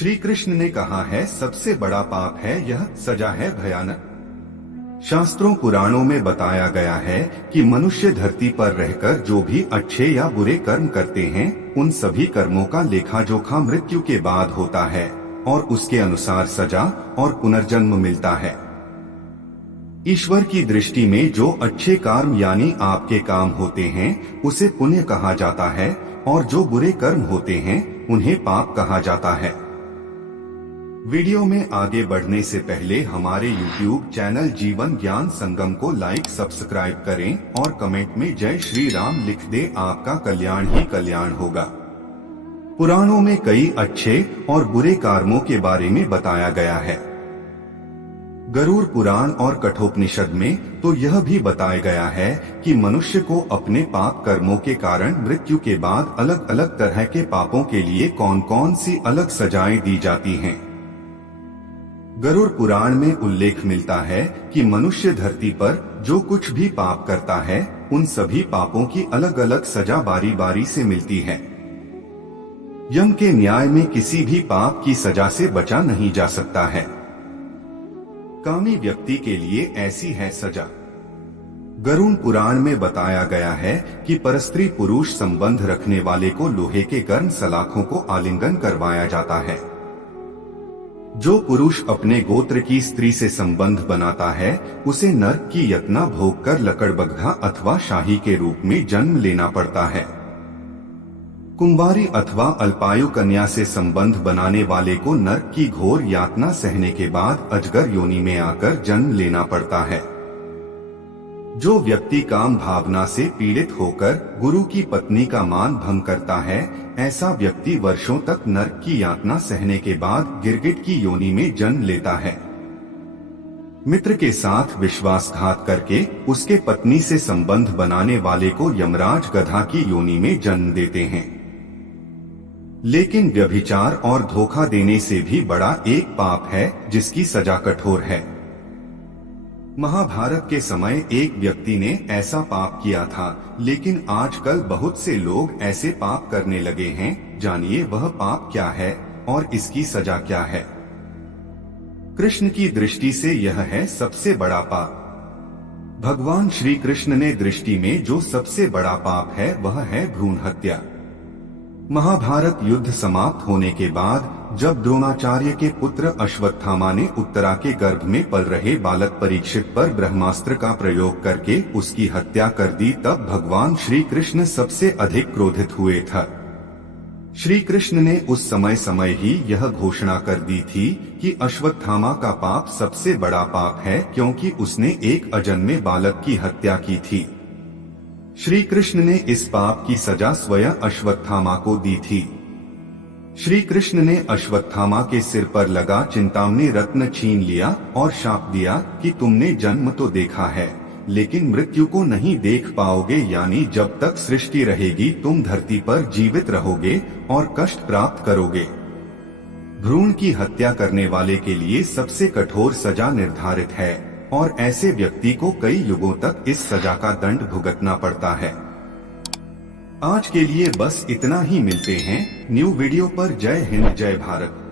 श्री कृष्ण ने कहा है सबसे बड़ा पाप है यह, सजा है भयानक। शास्त्रों पुराणों में बताया गया है कि मनुष्य धरती पर रहकर जो भी अच्छे या बुरे कर्म करते हैं उन सभी कर्मों का लेखा जोखा मृत्यु के बाद होता है और उसके अनुसार सजा और पुनर्जन्म मिलता है। ईश्वर की दृष्टि में जो अच्छे कर्म यानी आपके काम होते हैं उसे पुण्य कहा जाता है और जो बुरे कर्म होते हैं उन्हें पाप कहा जाता है। वीडियो में आगे बढ़ने से पहले हमारे YouTube चैनल जीवन ज्ञान संगम को लाइक सब्सक्राइब करें और कमेंट में जय श्री राम लिख दे, आपका कल्याण ही कल्याण होगा। पुराणों में कई अच्छे और बुरे कर्मों के बारे में बताया गया है। गरुड़ पुराण और कठोपनिषद में तो यह भी बताया गया है कि मनुष्य को अपने पाप कर्मों के कारण मृत्यु के बाद अलग अलग तरह के पापों के लिए कौन कौन सी अलग सजाएं दी जाती हैं। गरुड़ पुराण में उल्लेख मिलता है कि मनुष्य धरती पर जो कुछ भी पाप करता है उन सभी पापों की अलग अलग सजा बारी बारी से मिलती है। यम के न्याय में किसी भी पाप की सजा से बचा नहीं जा सकता है। कामी व्यक्ति के लिए ऐसी है सजा। गरुड़ पुराण में बताया गया है कि परस्त्री पुरुष संबंध रखने वाले को लोहे के गर्म सलाखों को आलिंगन करवाया जाता है। जो पुरुष अपने गोत्र की स्त्री से संबंध बनाता है उसे नरक की यातना भोग कर लकड़बग्घा अथवा शाही के रूप में जन्म लेना पड़ता है। कुंवारी अथवा अल्पायु कन्या से संबंध बनाने वाले को नरक की घोर यातना सहने के बाद अजगर योनि में आकर जन्म लेना पड़ता है। जो व्यक्ति काम भावना से पीड़ित होकर गुरु की पत्नी का मान भंग करता है ऐसा व्यक्ति वर्षों तक नरक की यातना सहने के बाद गिरगिट की योनि में जन्म लेता है। मित्र के साथ विश्वासघात करके उसके पत्नी से संबंध बनाने वाले को यमराज गधा की योनि में जन्म देते हैं। लेकिन व्यभिचार और धोखा देने से भी बड़ा एक पाप है जिसकी सजा कठोर है। महाभारत के समय एक व्यक्ति ने ऐसा पाप किया था, लेकिन आजकल बहुत से लोग ऐसे पाप करने लगे हैं। जानिए वह पाप क्या है और इसकी सजा क्या है। कृष्ण की दृष्टि से यह है सबसे बड़ा पाप। भगवान श्री कृष्ण ने दृष्टि में जो सबसे बड़ा पाप है वह है भ्रूण हत्या। महाभारत युद्ध समाप्त होने के बाद जब द्रोणाचार्य के पुत्र अश्वत्थामा ने उत्तरा के गर्भ में पल रहे बालक परीक्षित पर ब्रह्मास्त्र का प्रयोग करके उसकी हत्या कर दी, तब भगवान श्री कृष्ण सबसे अधिक क्रोधित हुए थे। श्री कृष्ण ने उस समय ही यह घोषणा कर दी थी कि अश्वत्थामा का पाप सबसे बड़ा पाप है, क्योंकि उसने एक अजन्मे बालक की हत्या की थी। श्री कृष्ण ने इस पाप की सजा स्वयं अश्वत्थामा को दी थी। श्री कृष्ण ने अश्वत्थामा के सिर पर लगा चिंतामणि रत्न छीन लिया और शाप दिया कि तुमने जन्म तो देखा है लेकिन मृत्यु को नहीं देख पाओगे, यानी जब तक सृष्टि रहेगी तुम धरती पर जीवित रहोगे और कष्ट प्राप्त करोगे। भ्रूण की हत्या करने वाले के लिए सबसे कठोर सजा निर्धारित है और ऐसे व्यक्ति को कई युगों तक इस सजा का दंड भुगतना पड़ता है। आज के लिए बस इतना ही, मिलते हैं न्यू वीडियो पर। जय हिंद, जय भारत।